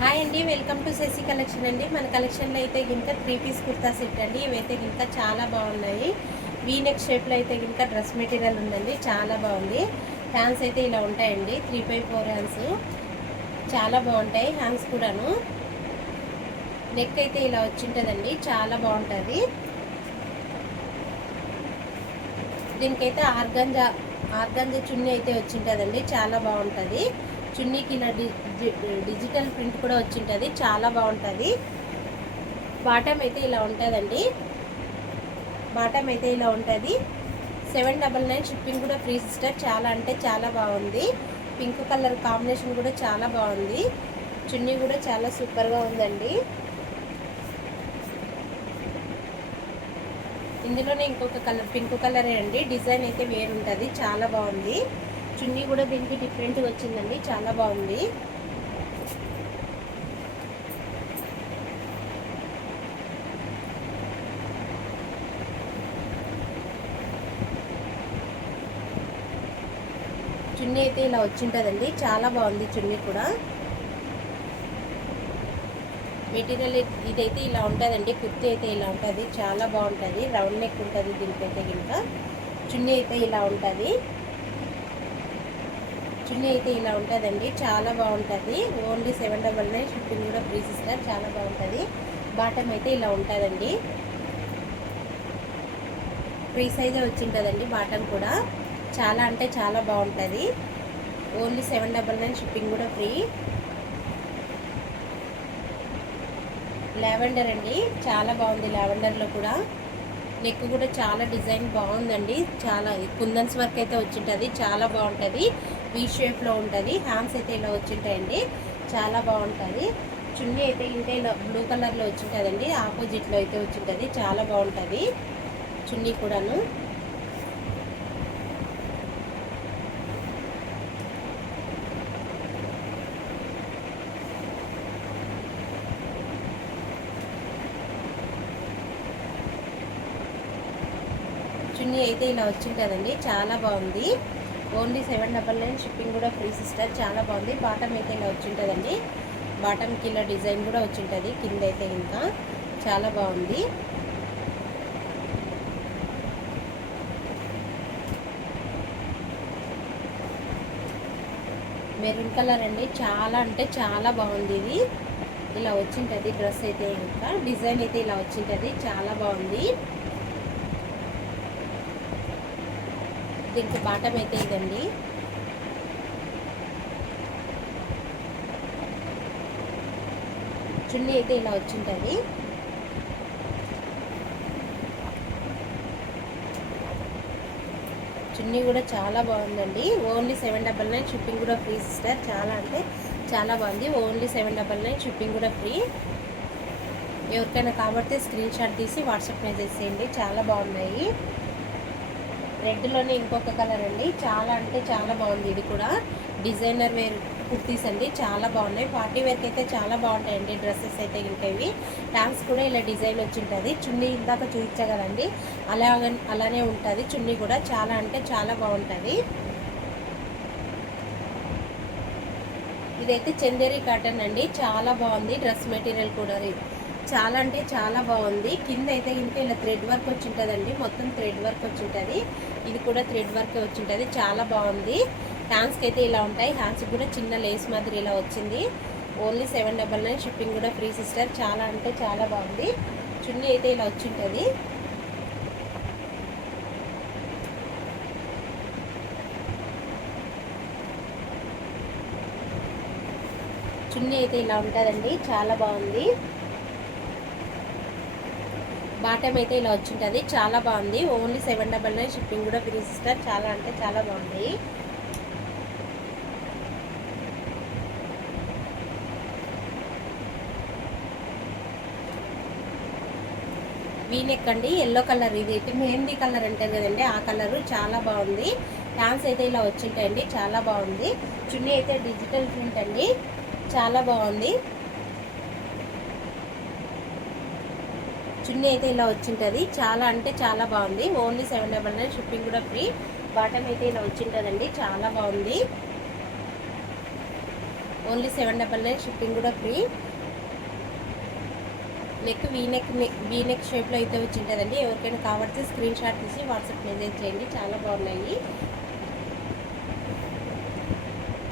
Hi అండి, welcome to Shashi collection అండి. మన కలెక్షన్లో అయితే ఇంకా 3 పీస్ కుర్తా సెట్ అండి. ఇవైతే ఇంకా చాలా బాగున్నాయి. వీనెక్ షేప్లో అయితే ఇంకా డ్రెస్ మెటీరియల్ ఉందండి, చాలా బాగుంది. హ్యాండ్స్ అయితే ఇలా ఉంటాయండి, 3/4 హ్యాండ్స్ చాలా బాగుంటాయి. హ్యాండ్స్ కూడాను నెక్ అయితే ఇలా వచ్చింటుందండి, చాలా బాగుంటుంది. దీనికైతే ఆర్గంజా చున్నీ అయితే వచ్చింటుందండి, చాలా బాగుంటుంది. చున్నీకి ఇలా డిజిటల్ ప్రింట్ కూడా వచ్చింటుంది, చాలా బాగుంటుంది. బాటమ్ అయితే ఇలా ఉంటుందండి, బాటమ్ అయితే ఇలా ఉంటుంది. 799 షిప్పింగ్ కూడా ఫ్రీ సిస్టర్. చాలా అంటే చాలా బాగుంది. పింక్ కలర్ కాంబినేషన్ కూడా చాలా బాగుంది. చున్నీ కూడా చాలా సూపర్గా ఉందండి. ఇందులోనే ఇంకొక కలర్ పింక్ కలరే అండి. డిజైన్ అయితే వేరు ఉంటుంది, చాలా బాగుంది. చున్నీ కూడా దీనికి డిఫరెంట్గా వచ్చిందండి, చాలా బాగుంది. చున్నీ అయితే ఇలా వచ్చింటుందండి, చాలా బాగుంది. చున్నీ కూడా మెటీరియల్ ఇదైతే ఇలా ఉంటుందండి. కుర్తీ అయితే ఇలా ఉంటుంది, చాలా బాగుంటుంది. రౌండ్ నెక్ ఉంటుంది దీనికైతే ఇంకా. చున్నీ అయితే ఇలా ఉంటుంది, చున్నీ అయితే ఇలా ఉంటుందండి, చాలా బాగుంటుంది. ఓన్లీ 799 షిప్పింగ్ కూడా ఫ్రీ సిస్టర్, చాలా బాగుంటుంది. బాటమ్ అయితే ఇలా ఉంటుందండి, ఫ్రీ సైజే వచ్చింటుందండి. బాటమ్ కూడా చాలా అంటే చాలా బాగుంటుంది. ఓన్లీ 799 షిప్పింగ్ కూడా ఫ్రీ. లావెండర్ అండి, చాలా బాగుంది. లావెండర్లో కూడా నెక్ కూడా చాలా డిజైన్ బాగుందండి. చాలా కుందన్స్ వర్క్ అయితే వచ్చింటుంది, చాలా బాగుంటుంది. వీ షేప్లో ఉంటుంది. హ్యాండ్స్ అయితే ఇలా వచ్చింటాయండి, చాలా బాగుంటుంది. చున్నీ అయితే ఇంకా ఇలా బ్లూ కలర్లో వచ్చింటుందండి, ఆపోజిట్లో అయితే వచ్చింటుంది, చాలా బాగుంటుంది. చున్నీ కూడాను చున్నీ అయితే ఇలా వచ్చింటుందండి, చాలా బాగుంది. ఓన్లీ 799 షిప్పింగ్ కూడా ఫ్రీ సిస్టర్, చాలా బాగుంది. బాటమ్ అయితే ఇలా వచ్చింటుందండి, బాటమ్కి ఇలా డిజైన్ కూడా వచ్చింటుంది కింద అయితే ఇంకా, చాలా బాగుంది. మెరూన్ కలర్ అండి, చాలా అంటే చాలా బాగుంది. ఇది ఇలా వచ్చింటుంది డ్రెస్ అయితే ఇంకా. డిజైన్ అయితే ఇలా వచ్చింటుంది, చాలా బాగుంది. దీనికి బాటమ్ అయితే ఇదండి. చున్నీ అయితే ఇలా వచ్చింటుంది. చున్నీ కూడా చాలా బాగుందండి. ఓన్లీ 799 షిప్పింగ్ కూడా ఫ్రీ సిస్టర్, చాలా అంటే చాలా బాగుంది. ఓన్లీ 799 షిప్పింగ్ కూడా ఫ్రీ. ఎవరికైనా కాబట్టి స్క్రీన్ షాట్ తీసి వాట్సాప్ మెసేజ్ చేయండి, చాలా బాగున్నాయి. రెడ్లోనే ఇంకొక కలర్ అండి, చాలా అంటే చాలా బాగుంది. ఇది కూడా డిజైనర్ వేర్ కుర్తీస్ అండి, చాలా బాగున్నాయి. పార్టీ వేర్కి అయితే చాలా బాగుంటాయండి డ్రెస్సెస్ అయితే ఇంకా. ఇవి హ్యాండ్స్ కూడా ఇలా డిజైన్ వచ్చి ఉంటుంది. చున్నీ ఇందాక చూపించా కదండి, అలానే ఉంటుంది. చున్నీ కూడా చాలా అంటే చాలా బాగుంటుంది. ఇదైతే చందేరి కాటన్ అండి, చాలా బాగుంది. డ్రెస్ మెటీరియల్ కూడా చాలా అంటే చాలా బాగుంది. కింద అయితే ఇంకా ఇలా థ్రెడ్ వర్క్ వచ్చి ఉంటుందండి, మొత్తం థ్రెడ్ వర్క్ వచ్చి ఉంటుంది. ఇది కూడా థ్రెడ్ వర్క్ వచ్చి ఉంటుంది, చాలా బాగుంది. హ్యాండ్స్కి అయితే ఇలా ఉంటాయి. హ్యాండ్స్కి కూడా చిన్న లేస్ మాదిరి ఇలా వచ్చింది. ఓన్లీ 799 షిప్పింగ్ కూడా ఫ్రీ సిస్టర్, చాలా అంటే చాలా బాగుంది. చున్నీ అయితే ఇలా వచ్చి ఉంటుంది. చున్నీ అయితే ఇలా ఉంటుందండి, చాలా బాగుంది. బాటమ్ అయితే ఇలా వచ్చింటుంది, చాలా బాగుంది. ఓన్లీ 799 షిప్పింగ్ కూడా ఫ్రీ సిస్టర్, చాలా అంటే చాలా బాగుంది. వీనెక్ అండి, ఎల్లో కలర్. ఇది అయితే మెహందీ కలర్ అంటారు కదండి, ఆ కలరు చాలా బాగుంది. హ్యాండ్స్ అయితే ఇలా వచ్చింటాయండి, చాలా బాగుంది. చున్నీ అయితే డిజిటల్ ప్రింట్ అండి, చాలా బాగుంది. చున్నీ అయితే ఇలా వచ్చింటుంది, చాలా అంటే చాలా బాగుంది. ఓన్లీ 799 షిప్పింగ్ కూడా ఫ్రీ. బాటమ్ అయితే ఇలా వచ్చింటుందండి, చాలా బాగుంది. ఓన్లీ 799 షిప్పింగ్ కూడా ఫ్రీ. నెక్ వీనెక్ షేప్లో అయితే వచ్చి ఉంటుందండి. ఎవరికైనా కావాల్సి స్క్రీన్ షాట్ తీసి వాట్సాప్ మెసేజ్ చేయండి. చాలా బాగున్నాయి.